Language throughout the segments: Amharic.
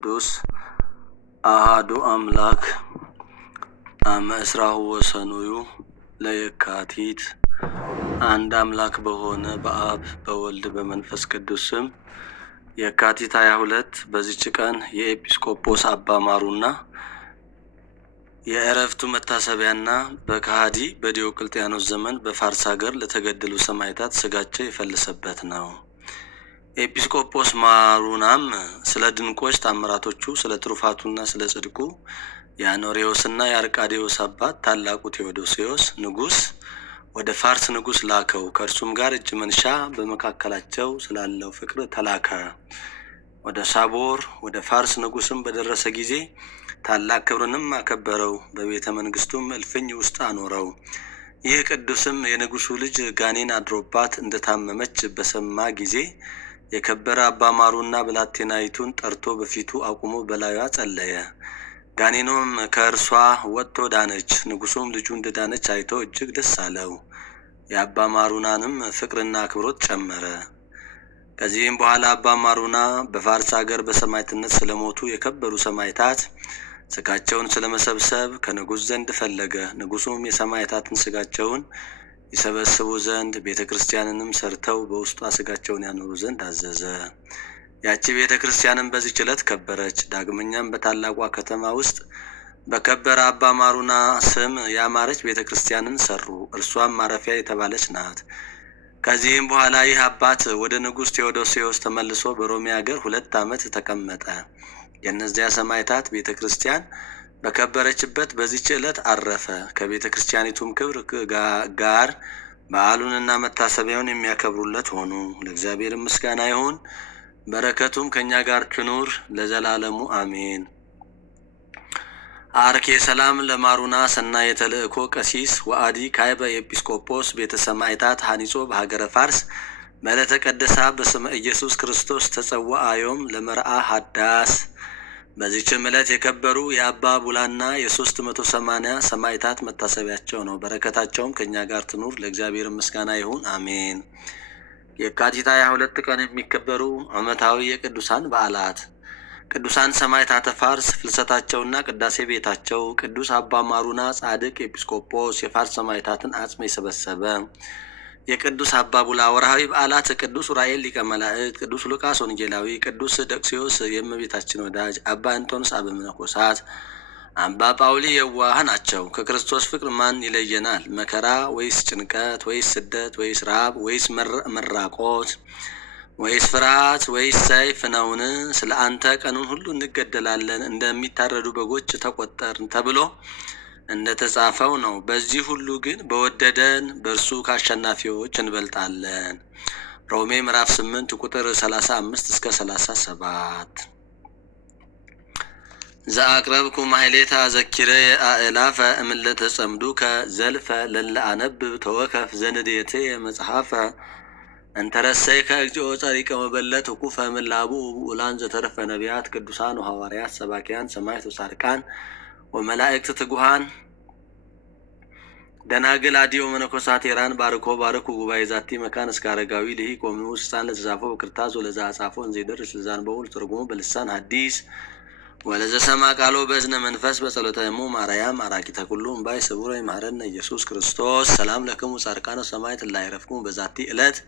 ቅዱስ አሐዱ አምላክ አመ ዕስራሁ ወሰኑዩ ለየካቲት አንድ አምላክ በሆነ በአብ በወልድ በመንፈስ ቅዱስ ስም የካቲት 22 በዚች ቀን የኤጲስቆጶስ አባ ማሩና የዕረፍቱ መታሰቢያና በከሃዲ በዲዮቅልጥያኖስ ዘመን በፋርስ ሀገር ለተገደሉ ሰማዕታት ስጋቸው የፈለሰበት ነው። ኤጲስቆጶስ ማሩናም ስለ ድንቆች ታምራቶቹ ስለ ትሩፋቱና ስለ ጽድቁ የአኖሬዎስና የአርቃዴዎስ አባት ታላቁ ቴዎዶስዮስ ንጉሥ ወደ ፋርስ ንጉሥ ላከው። ከእርሱም ጋር እጅ መንሻ በመካከላቸው ስላለው ፍቅር ተላከ። ወደ ሳቦር ወደ ፋርስ ንጉሥም በደረሰ ጊዜ ታላቅ ክብርንም አከበረው። በቤተ መንግስቱም እልፍኝ ውስጥ አኖረው። ይህ ቅዱስም የንጉሱ ልጅ ጋኔን አድሮባት እንደታመመች በሰማ ጊዜ የከበረ አባ ማሩና ብላቴናይቱን ጠርቶ በፊቱ አቁሞ በላዩዋ ጸለየ። ጋኔኖም ከእርሷ ወጥቶ ዳነች። ንጉሱም ልጁ እንደዳነች አይቶ እጅግ ደስ አለው። የአባ ማሩናንም ፍቅርና አክብሮት ጨመረ። ከዚህም በኋላ አባ ማሩና በፋርስ ሀገር በሰማዕትነት ስለሞቱ የከበሩ ሰማዕታት ስጋቸውን ስለመሰብሰብ ከንጉሥ ዘንድ ፈለገ። ንጉሱም የሰማዕታትን ስጋቸውን ይሰበስቡ ዘንድ ቤተ ክርስቲያንንም ሰርተው በውስጧ ስጋቸውን ያኖሩ ዘንድ አዘዘ። ያቺ ቤተ ክርስቲያንም በዚህች ዕለት ከበረች። ዳግመኛም በታላቋ ከተማ ውስጥ በከበረ አባ ማሩና ስም ያማረች ቤተ ክርስቲያንን ሰሩ። እርሷም ማረፊያ የተባለች ናት። ከዚህም በኋላ ይህ አባት ወደ ንጉሥ ቴዎዶስዮስ ተመልሶ በሮሜ ሀገር 2 ዓመት ተቀመጠ። የእነዚያ ሰማዕታት ቤተ ክርስቲያን በከበረችበት በዚህች ዕለት አረፈ። ከቤተ ክርስቲያኒቱም ክብር ጋር በዓሉንና መታሰቢያውን የሚያከብሩለት ሆኑ። ለእግዚአብሔር ምስጋና ይሁን፣ በረከቱም ከእኛ ጋር ትኑር ለዘላለሙ አሜን። አርኬ ሰላም ለማሩና ሰናየ ተልእኮ ቀሲስ ወአዲ ካይበ ኤጲስቆጶስ ቤተ ሰማዕታት ሀኒጾ በሀገረ ፋርስ በዕለተ ቀደሳ በስመ ኢየሱስ ክርስቶስ ተጸዋአዮም ለመርአ ሀዳስ። በዚህችም ዕለት የከበሩ የአባ ቡላና የ380 ሰማዕታት መታሰቢያቸው ነው። በረከታቸውም ከእኛ ጋር ትኑር ለእግዚአብሔር ምስጋና ይሁን አሜን። የካቲት 22 ቀን የሚከበሩ ዓመታዊ የቅዱሳን በዓላት ቅዱሳን ሰማዕታተ ፋርስ ፍልሰታቸውና ቅዳሴ ቤታቸው። ቅዱስ አባ ማሩና ጻድቅ ኤጲስቆጶስ የፋርስ ሰማዕታትን አጽም የሰበሰበ። የቅዱስ አባ ቡላ ወርሃዊ በዓላት ቅዱስ ዑራኤል ሊቀ መላእክት፣ ቅዱስ ሉቃስ ወንጌላዊ፣ ቅዱስ ደቅስዮስ የእመቤታችን ወዳጅ፣ አባ እንጦንስ አበ መነኮሳት፣ አባ ጳውሊ የዋህ ናቸው። ከክርስቶስ ፍቅር ማን ይለየናል? መከራ ወይስ ጭንቀት ወይስ ስደት ወይስ ረሃብ ወይስ መራቆት ወይስ ፍርሃት ወይስ ሰይፍ ነውን? ስለ አንተ ቀኑን ሁሉ እንገደላለን፣ እንደሚታረዱ በጎች ተቆጠርን ተብሎ እንደተጻፈው ነው። በዚህ ሁሉ ግን በወደደን በእርሱ ከአሸናፊዎች እንበልጣለን። ሮሜ ምዕራፍ 8 ቁጥር 35 እስከ 37። ዘአቅረብኩ ማሕሌታ ዘኪረ አእላፈ እምለተ ጸምዱከ ዘልፈ ለለ አነብብ ተወከፍ ዘንዴቴ መጽሐፈ እንተረሰይከ እግዚኦ ጸሪቀ መበለት ኩፈ ምላቡ ውላን ዘተረፈ ነቢያት ቅዱሳን ወሐዋርያት ሰባኪያን ሰማዕታት ወጻድቃን ወመላእክት ትጉሃን ደናግል አዲዮ መነኮሳት ኤራን ባርኮ ባርኩ ጉባኤ ዛቲ መካን እስከ አረጋዊ ልሂ ቆምኑ ውስጣን ለተጻፎ በክርታስ ወለዛ አጻፎ እንዘይደርስ ልዛን በውል ትርጉሙ በልሳን ሐዲስ ወለዘ ሰማ ቃሎ በእዝነ መንፈስ በጸሎተ እሙ ማርያም አራቂተ ኩሉ እምባይ ስቡረ ይማረነ ኢየሱስ ክርስቶስ። ሰላም ለክሙ ጻድቃነ ሰማዕት ላይረፍኩ በዛቲ ዕለት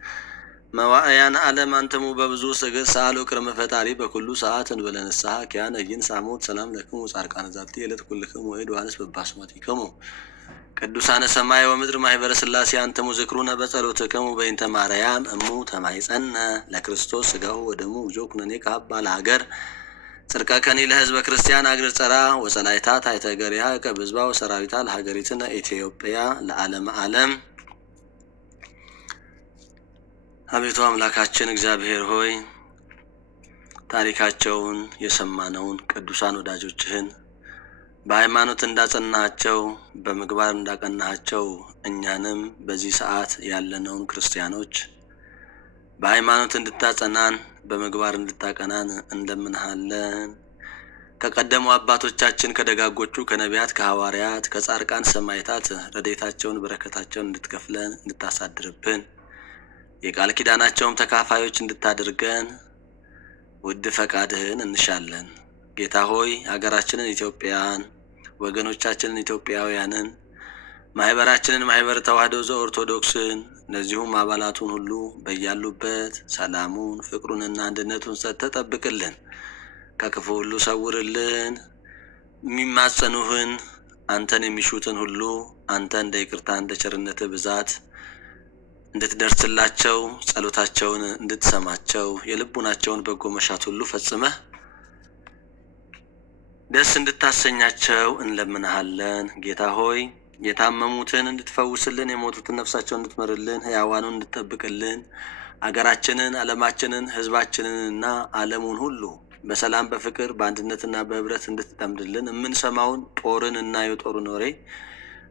መዋእያን ዓለም አንተሙ በብዙ ስግር ሳሉ ቅድመ ፈጣሪ በኩሉ ሰዓት እንበለ ንስሐ ኪያነ ይን ሳሞት። ሰላም ለክሙ ጻድቃነ ዛቲ ዕለት ኩልክሙ ወይድ ዋንስ በባስመቲክሙ ቅዱሳነ ሰማይ ወምድር ማህበረ ሥላሴ አንተሙ ዝክሩነ በጸሎትክሙ በእንተ ማርያም እሙ ተማይጸነ ለክርስቶስ ስጋሁ ወደሙ ውጆ ኩነኔ ከአባ ለሀገር ጽድቀከኒ ለህዝበ ክርስቲያን አግር ጸራ ወጸላይታ ታይተገሪያ ከብዝባ ወሰራዊታ ለሀገሪትነ ኢትዮጵያ ለዓለም ዓለም። አቤቱ አምላካችን እግዚአብሔር ሆይ ታሪካቸውን የሰማነውን ቅዱሳን ወዳጆችህን በሃይማኖት እንዳጸናቸው በምግባር እንዳቀናቸው እኛንም በዚህ ሰዓት ያለነውን ክርስቲያኖች በሃይማኖት እንድታጸናን በምግባር እንድታቀናን እንደምንሃለን። ከቀደሙ አባቶቻችን ከደጋጎቹ ከነቢያት ከሐዋርያት ከጻድቃን ሰማዕታት ረድኤታቸውን በረከታቸውን እንድትከፍለን እንድታሳድርብን የቃል ኪዳናቸውም ተካፋዮች እንድታደርገን ውድ ፈቃድህን እንሻለን። ጌታ ሆይ ሀገራችንን ኢትዮጵያን፣ ወገኖቻችንን ኢትዮጵያውያንን፣ ማህበራችንን ማህበረ ተዋሕዶ ዘኦርቶዶክስን እነዚሁም አባላቱን ሁሉ በያሉበት ሰላሙን ፍቅሩንና አንድነቱን ሰጥተህ ጠብቅልን፣ ከክፉ ሁሉ ሰውርልን። የሚማጸኑህን አንተን የሚሹትን ሁሉ አንተ እንደ ይቅርታ እንደ ቸርነትህ ብዛት እንድትደርስላቸው ጸሎታቸውን እንድትሰማቸው የልቡናቸውን በጎ መሻት ሁሉ ፈጽመህ ደስ እንድታሰኛቸው እንለምንሃለን። ጌታ ሆይ የታመሙትን እንድትፈውስልን፣ የሞቱትን ነፍሳቸውን እንድትመርልን፣ ሕያዋኑን እንድትጠብቅልን፣ አገራችንን፣ ዓለማችንን፣ ሕዝባችንንና ዓለሙን ሁሉ በሰላም በፍቅር በአንድነትና በህብረት እንድትጠምድልን፣ የምንሰማውን ጦርን እና የጦርን ወሬ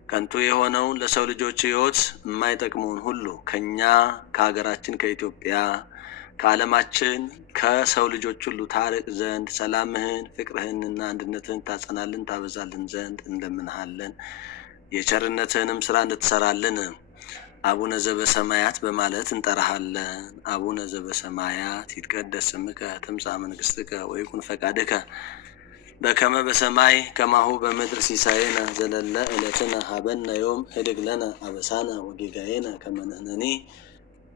ከንቱ የሆነውን ለሰው ልጆች ሕይወት የማይጠቅመውን ሁሉ ከኛ ከሀገራችን ከኢትዮጵያ ከዓለማችን ከሰው ልጆች ሁሉ ታርቅ ዘንድ ሰላምህን ፍቅርህንና አንድነትህን ታጸናልን ታበዛልን ዘንድ እንለምንሃለን። የቸርነትህንም ስራ እንድትሰራልን አቡነ ዘበሰማያት በማለት እንጠራሃለን። አቡነ ዘበሰማያት ይትቀደስ ስምከ ትምጻእ መንግሥትከ ወይኩን ፈቃድከ በከመ በሰማይ ከማሁ በምድር ሲሳየነ ዘለለ ዕለትነ ሀበነ ዮም ህድግ ለነ አበሳነ ወጌጋየነ ከመ ንሕነኒ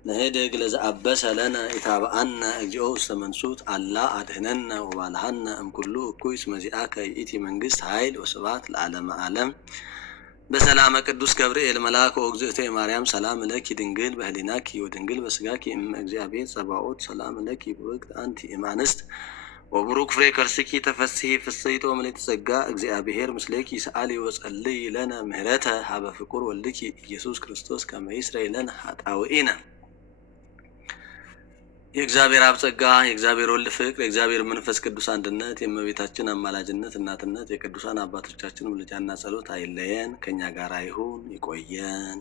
ንህድግ ለዘአበሰ ለነ ኢታብአነ እግዚኦ ውስተ መንሱት አላ አድኅነነ ወባልሐነ እምኩሉ እኩይ እስመ ዚአከ ይእቲ መንግሥት ኃይል ወስብሐት ለዓለመ ዓለም። በሰላመ ቅዱስ ገብርኤል መልአክ ወእግዝእትየ ማርያም ሰላም ለኪ ድንግል በህሊናኪ ወድንግል በስጋኪ እም እግዚአብሔር ጸባኦት ሰላም ለኪ ቡርክት አንቲ እማንስት ወቡሩክ ፍሬ ከርስኪ ተፈሥሒ ፍሥሕቶ ምልዕተ ጸጋ እግዚአብሔር ምስሌኪ ሰአሊ ወጸልይ ለነ ምህረተ ሀበ ፍቁር ወልድኪ ኢየሱስ ክርስቶስ ከመ ይስረይ ለነ ኃጣውኢነ። የእግዚአብሔር አብ ጸጋ፣ የእግዚአብሔር ወልድ ፍቅር፣ የእግዚአብሔር መንፈስ ቅዱስ አንድነት፣ የእመቤታችን አማላጅነት፣ እናትነት፣ የቅዱሳን አባቶቻችን ምልጃና ጸሎት አይለየን፣ ከእኛ ጋር ይሁን ይቆየን።